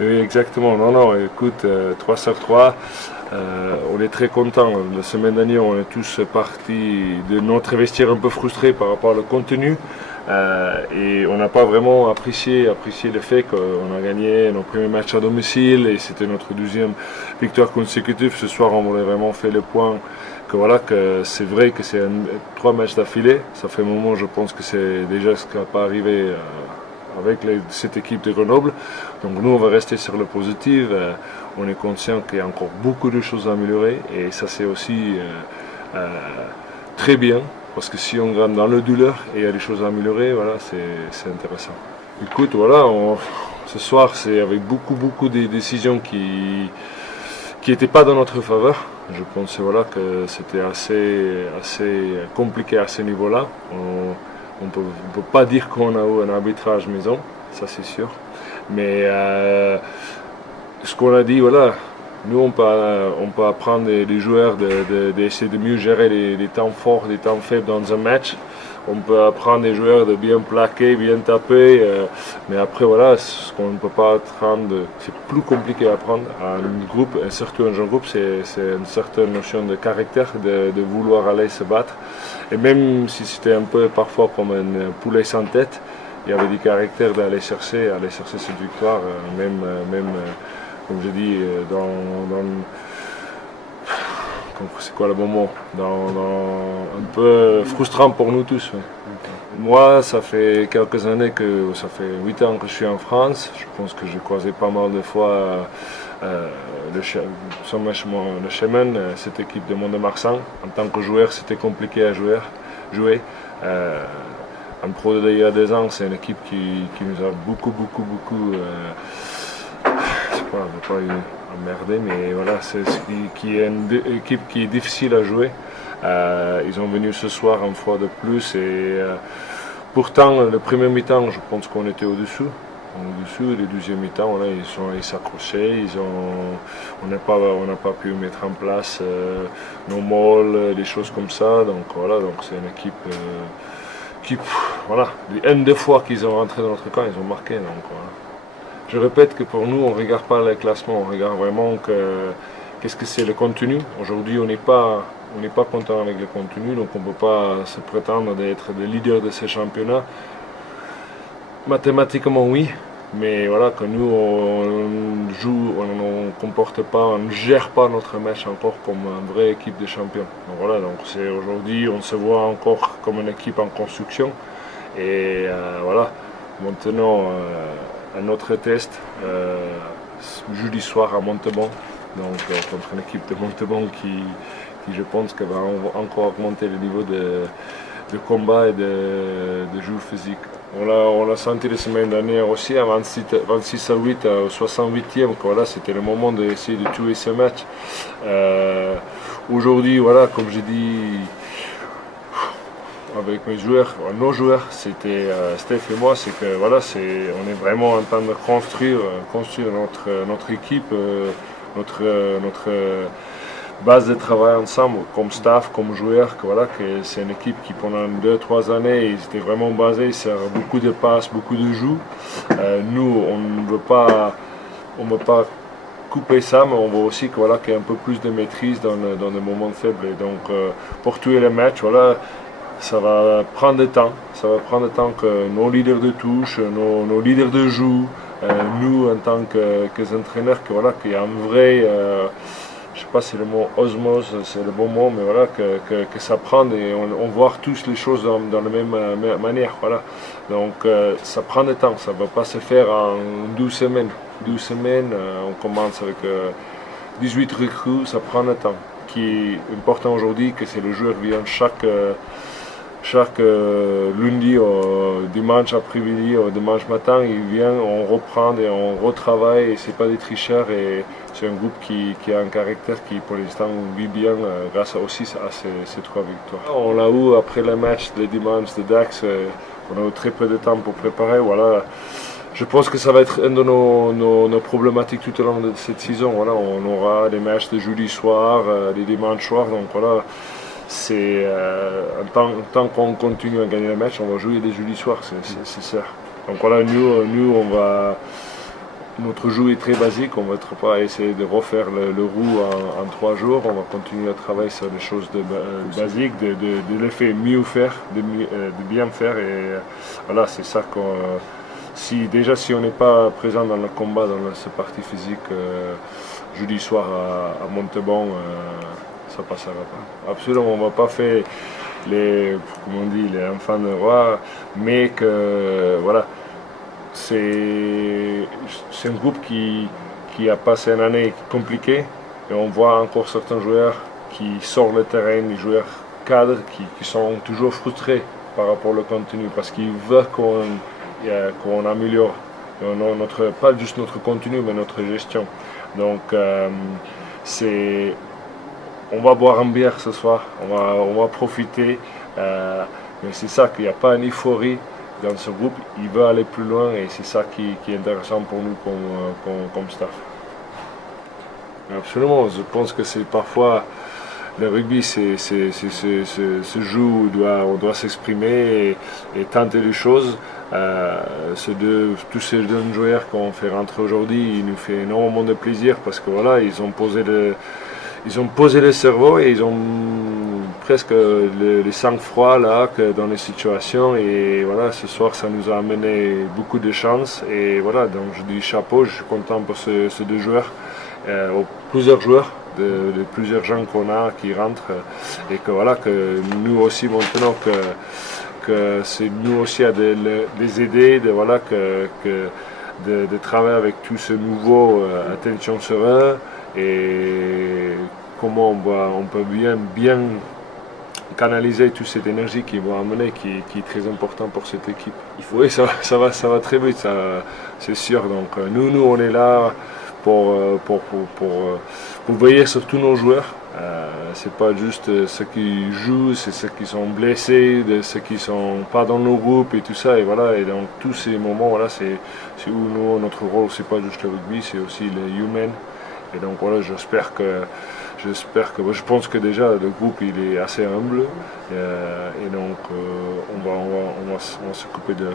Oui, exactement. Non, non, écoute, 3 sur 3, on est très contents. La semaine dernière, on est tous partis de notre vestiaire un peu frustrés par rapport au contenu. Et on n'a pas vraiment apprécié le fait qu'on a gagné nos premiers matchs à domicile et c'était notre deuxième victoire consécutive. Ce soir, on aurait vraiment fait le point que voilà, que c'est vrai que c'est 3 matchs d'affilée. Ça fait un moment, je pense que c'est déjà ce qui n'a pas arrivé avec cette équipe de Grenoble. Donc nous, on va rester sur le positif. On est conscient qu'il y a encore beaucoup de choses à améliorer et ça c'est aussi très bien parce que si on gagne dans le douleur et il y a des choses à améliorer, voilà, c'est intéressant. Écoute, voilà, ce soir c'est avec beaucoup de décisions qui n'étaient pas dans notre faveur. Je pense voilà, que c'était assez compliqué à ce niveau-là. On ne peut pas dire qu'on a eu un arbitrage maison, ça c'est sûr. Mais ce qu'on a dit, voilà, nous on peut apprendre des joueurs d'essayer de mieux gérer les temps forts, les temps faibles dans un match. On peut apprendre des joueurs de bien plaquer, bien taper. Mais après, voilà, ce qu'on ne peut pas apprendre, c'est plus compliqué à apprendre à un groupe, surtout un jeune groupe, c'est une certaine notion de caractère, de vouloir aller se battre. Et même si c'était un peu parfois comme un poulet sans tête, il y avait du caractère d'aller chercher cette victoire, même comme je dis, c'est quoi le bon mot, un peu frustrant pour nous tous. Ouais. Moi, ça fait quelques années ça fait 8 ans que je suis en France. Je pense que j'ai croisé pas mal de fois le chemin, cette équipe de Mont-de-Marsan. En tant que joueur, c'était compliqué à jouer. En pro de il y a 2 ans, c'est une équipe qui nous a beaucoup je sais pas, on va pas emmerder, mais voilà, c'est qui est une équipe qui est difficile à jouer. Ils sont venus ce soir une fois de plus et pourtant le premier mi-temps, je pense qu'on était au-dessous. Les deuxième mi-temps, voilà, ils s'accrochaient, on n'a pas pu mettre en place nos molles, des choses comme ça. Donc voilà, donc c'est une équipe voilà, une fois qu'ils ont rentré dans notre camp, ils ont marqué. Donc voilà. Je répète que pour nous, on ne regarde pas le classement, on regarde vraiment qu'est-ce que c'est le contenu. Aujourd'hui, on n'est pas content avec le contenu, donc on ne peut pas se prétendre d'être le leader de ce championnat. Mathématiquement, oui, mais voilà, que nous, on joue, on ne comporte pas, on ne gère pas notre match encore comme une vraie équipe de champions. Donc voilà, donc c'est aujourd'hui, on se voit encore comme une équipe en construction. Et voilà, maintenant, un autre test, jeudi soir à Montauban, donc contre une équipe de Montauban qui je pense que va encore augmenter le niveau de combat et de jeu physique. On l'a senti la semaine dernière aussi, à 26 à 8, au 68e, que voilà, c'était le moment d'essayer de tuer ce match. Aujourd'hui, voilà, comme j'ai dit, avec nos joueurs, c'était Steph et moi, c'est que voilà, on est vraiment en train de construire notre équipe, notre base de travail ensemble, comme staff, comme joueurs, que voilà, que c'est une équipe qui pendant 2-3 années, ils étaient vraiment basés sur beaucoup de passes, beaucoup de jeux. Nous, on ne veut pas couper ça, mais on veut aussi qu'il y ait un peu plus de maîtrise dans les moments faibles. Et donc, pour tuer les matchs, voilà, ça va prendre du temps. Ça va prendre du temps que nos leaders de touche, nos leaders de jeu, nous en tant qu'entraîneurs, qu'il y a un vrai, je ne sais pas si le mot osmose c'est le bon mot, mais voilà, que ça prend et on voit tous les choses dans la même manière. Voilà. Donc ça prend du temps, ça ne va pas se faire en 12 semaines. 12 semaines, on commence avec 18 recrues, ça prend du temps. Ce qui est important aujourd'hui, que c'est le joueur vient chaque lundi au dimanche après-midi, au dimanche matin, il vient, on reprend et on retravaille et c'est pas des tricheurs et c'est un groupe qui a un caractère qui pour l'instant vit bien grâce aussi à ces 3 victoires. On l'a eu après le match de dimanche de Dax, on a eu très peu de temps pour préparer, voilà. Je pense que ça va être une de nos problématiques tout au long de cette saison. Voilà, on aura des matchs de jeudi soir, des dimanches soirs, donc voilà. C'est tant qu'on continue à gagner le match, on va jouer des jeudis soirs, c'est sûr. Donc voilà, nous on va notre jeu est très basique, on ne va pas essayer de refaire le roue en 3 jours, on va continuer à travailler sur des choses basiques, de le faire mieux faire, de bien faire. Et voilà, c'est ça qu'on. Si on n'est pas présent dans le combat, dans ce parti physique, jeudi soir à Montauban, ça passera pas. Absolument, on ne va pas faire comme on dit, les enfants de roi, mais que voilà, c'est un groupe qui a passé une année compliquée et on voit encore certains joueurs qui sortent le terrain, des joueurs cadres qui sont toujours frustrés par rapport au contenu parce qu'ils veulent qu'on améliore pas juste notre contenu mais notre gestion. Donc on va boire une bière ce soir, on va profiter, mais c'est ça qu'il n'y a pas une euphorie dans ce groupe, il veut aller plus loin et c'est ça qui est intéressant pour nous comme staff. Absolument, je pense que c'est parfois le rugby, ce jeu où on doit s'exprimer et tenter des choses. Tous ces jeunes joueurs qu'on fait rentrer aujourd'hui, ils nous font énormément de plaisir parce que voilà, ils ont posé le cerveau et ils ont presque les sang-froid là dans les situations et voilà, ce soir ça nous a amené beaucoup de chance et voilà, donc je dis chapeau, je suis content pour ces 2 joueurs, plusieurs joueurs de plusieurs gens qu'on a qui rentrent et que voilà, que nous aussi maintenant que c'est nous aussi à les aider, de travailler avec tout ce nouveau attention sur eux et comment on peut bien canaliser toute cette énergie qu'ils vont amener, qui est très important pour cette équipe. Oui, ça va très vite, c'est sûr. Donc nous on est là pour veiller sur tous nos joueurs. C'est pas juste ceux qui jouent, c'est ceux qui sont blessés, ceux qui sont pas dans nos groupes et tout ça. Et voilà, et dans tous ces moments, voilà, c'est où nous, notre rôle, c'est pas juste le rugby, c'est aussi le humain. Et donc voilà, je pense que déjà le groupe il est assez humble et donc on va s'occuper de